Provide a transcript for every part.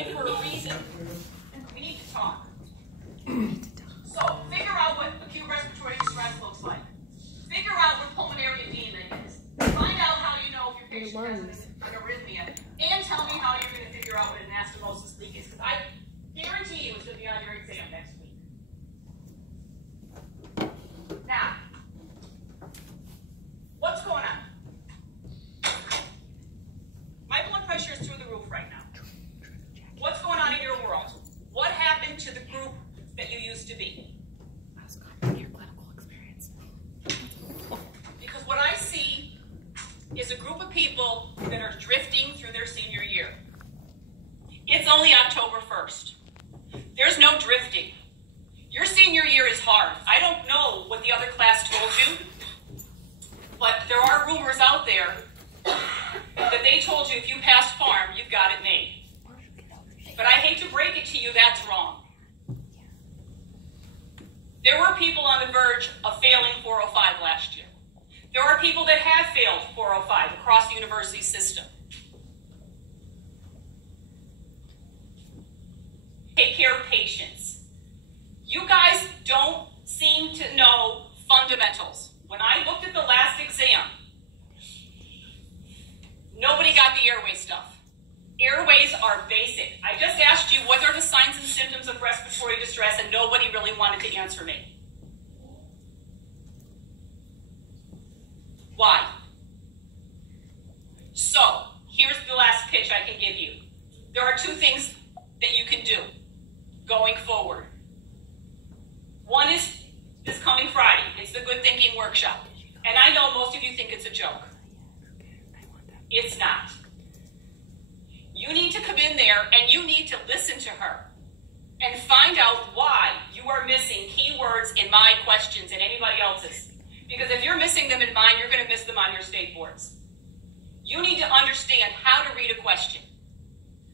only for a reason. We need to talk. So, figure out what acute respiratory distress looks like. Figure out what pulmonary edema is. Find out how you know if your patient has an arrhythmia. And tell me how you're going to figure out what an anastomosis leak is. Because I guarantee you it's going to be on your exam next week. Now, what's going on? My blood pressure is through the roof right now. What's going on in your world? What happened to the group that you used to be? Your clinical experience. Because what I see is a group of people that are drifting through their senior year. It's only October 1st. There's no drifting. Your senior year is hard. I don't know what the other class told you, but there are rumors out there that they told you if you passed pharm, you've got it made. But I hate to break it to you, that's wrong. There were people on the verge of failing 405 last year. There are people that have failed 405 across the university system. Take care of patients. You guys don't seem to know fundamentals. When I looked at the last exam, nobody got the airway stuff. Airways are basic. I just asked you what are the signs and symptoms of respiratory distress, and nobody really wanted to answer me. Why? So, here's the last pitch I can give you. There are two things that you can do going forward. One is this coming Friday. It's the Good Thinking Workshop. And I know most of you think it's a joke. It's not. You need to come in there and you need to listen to her and find out why you are missing keywords in my questions and anybody else's. Because if you're missing them in mine, you're going to miss them on your state boards. You need to understand how to read a question,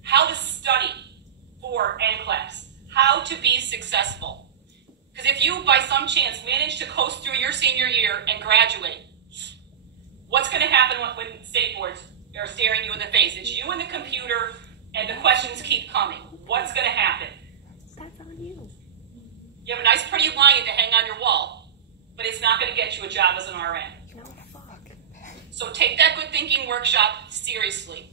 how to study for NCLEX, how to be successful. Because if you, by some chance, manage to coast through your senior year and graduate, what's going to happen when state boards are staring you in the face? It's you and the computer, and the questions keep coming. What's going to happen? That's on you. You have a nice, pretty lion to hang on your wall, but it's not going to get you a job as an RN. No, fuck. So take that Good Thinking Workshop seriously.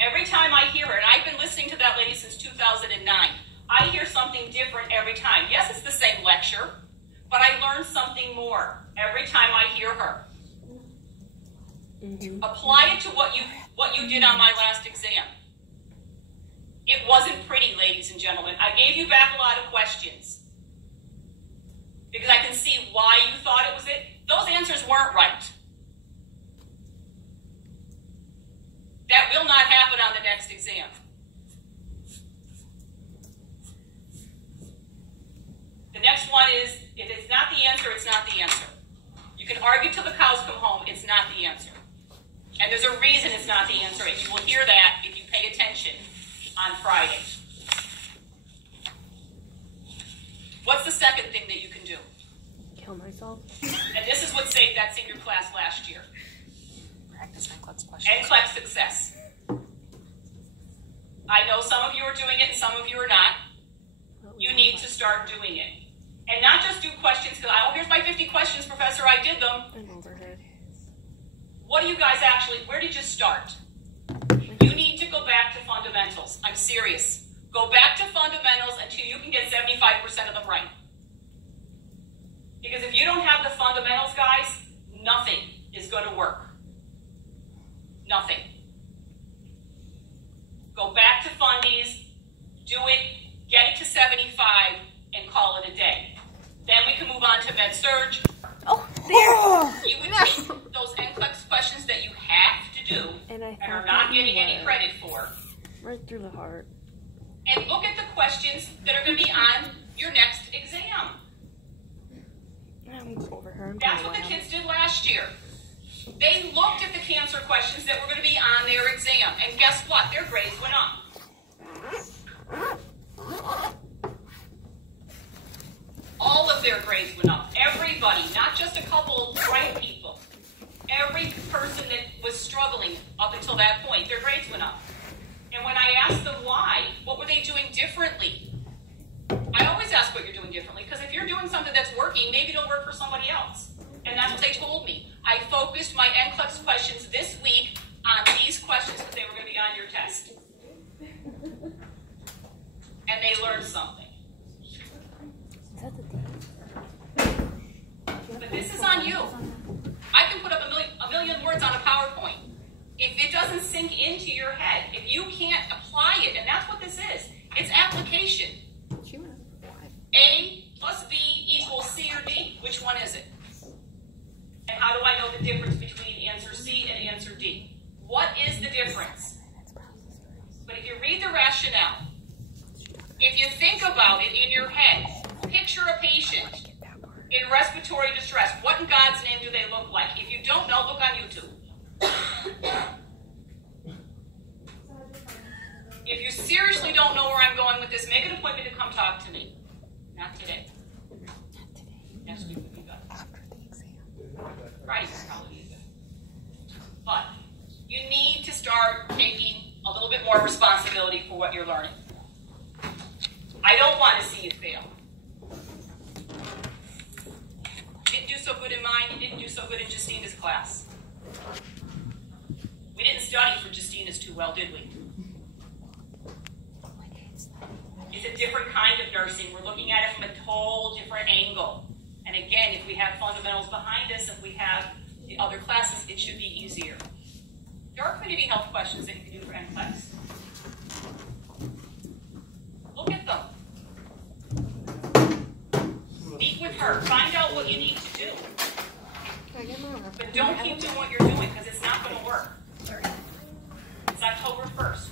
Every time I hear her, and I've been listening to that lady since 2009, I hear something different every time. Yes, it's the same lecture, but I learn something more every time I hear her. Mm-hmm. Apply it to what you did on my last exam. It wasn't pretty, ladies and gentlemen. I gave you back a lot of questions because I can see why you thought it was it. Those answers weren't right. That will not happen on the next exam. The next one is, if it's not the answer, it's not the answer. You can argue till the cows come home, it's not the answer. And there's a reason it's not the answer, and you will hear that if you pay attention on Friday. What's the second thing that you can do? Kill myself. And this is what saved that senior class last year. Practice NCLEX questions. NCLEX success. I know some of you are doing it and some of you are not. You need to start doing it. And not just do questions, because, oh, here's my 50 questions, Professor, I did them. An overhead. What do you guys actually, where did you start? You need to go back to fundamentals. I'm serious. Go back to fundamentals until you can get 75% of them right. Because if you don't have the fundamentals, guys, nothing is going to work. Nothing. Go back to fundies, do it, get it to 75, and call it a day. Then we can move on to med-surg. Oh, there! You would take those NCLEX questions that you have to do And are not getting any credit for, right through the heart. and look at the questions that are going to be on your next exam. I'm over her. That's what the kids did last year. They looked at the cancer questions that were going to be on their exam, and guess what? Their grades went up. All of their grades went up. Everybody, not just a couple bright people. Every person that was struggling up until that point, their grades went up. And when I they doing differently? I always ask what you're doing differently, because if you're doing something that's working, maybe it'll work for somebody else. And that's what they told me. I focused my NCLEX questions this week on these questions because they were going to be on your test. And they learned something. But this is on you. I can put up a million words on a PowerPoint. If it doesn't sink into your head, if you can't apply it, and that's what this is, it's application. A plus B equals C or D. Which one is it? And how do I know the difference between answer C and answer D? What is the difference? But if you read the rationale, if you think about it in your head, picture a patient in respiratory distress. What in God's name do they look like? If you don't know, look on YouTube. If you seriously don't know where I'm going with this, make an appointment to come talk to me. Not today. Next week would be better. After the exam. Right, probably. But you need to start taking a little bit more responsibility for what you're learning. I don't want to see you fail. You didn't do so good in mine. You didn't do so good in Justina's class. We didn't study for Justina's too well, did we? It's a different kind of nursing. We're looking at it from a whole different angle. And again, if we have fundamentals behind us, if we have the other classes, it should be easier. There are community health questions that you can do for NCLEX. Look at them. Meet with her. Find out what you need to do. But don't keep doing what you're doing, because it's not going to work. It's October 1st.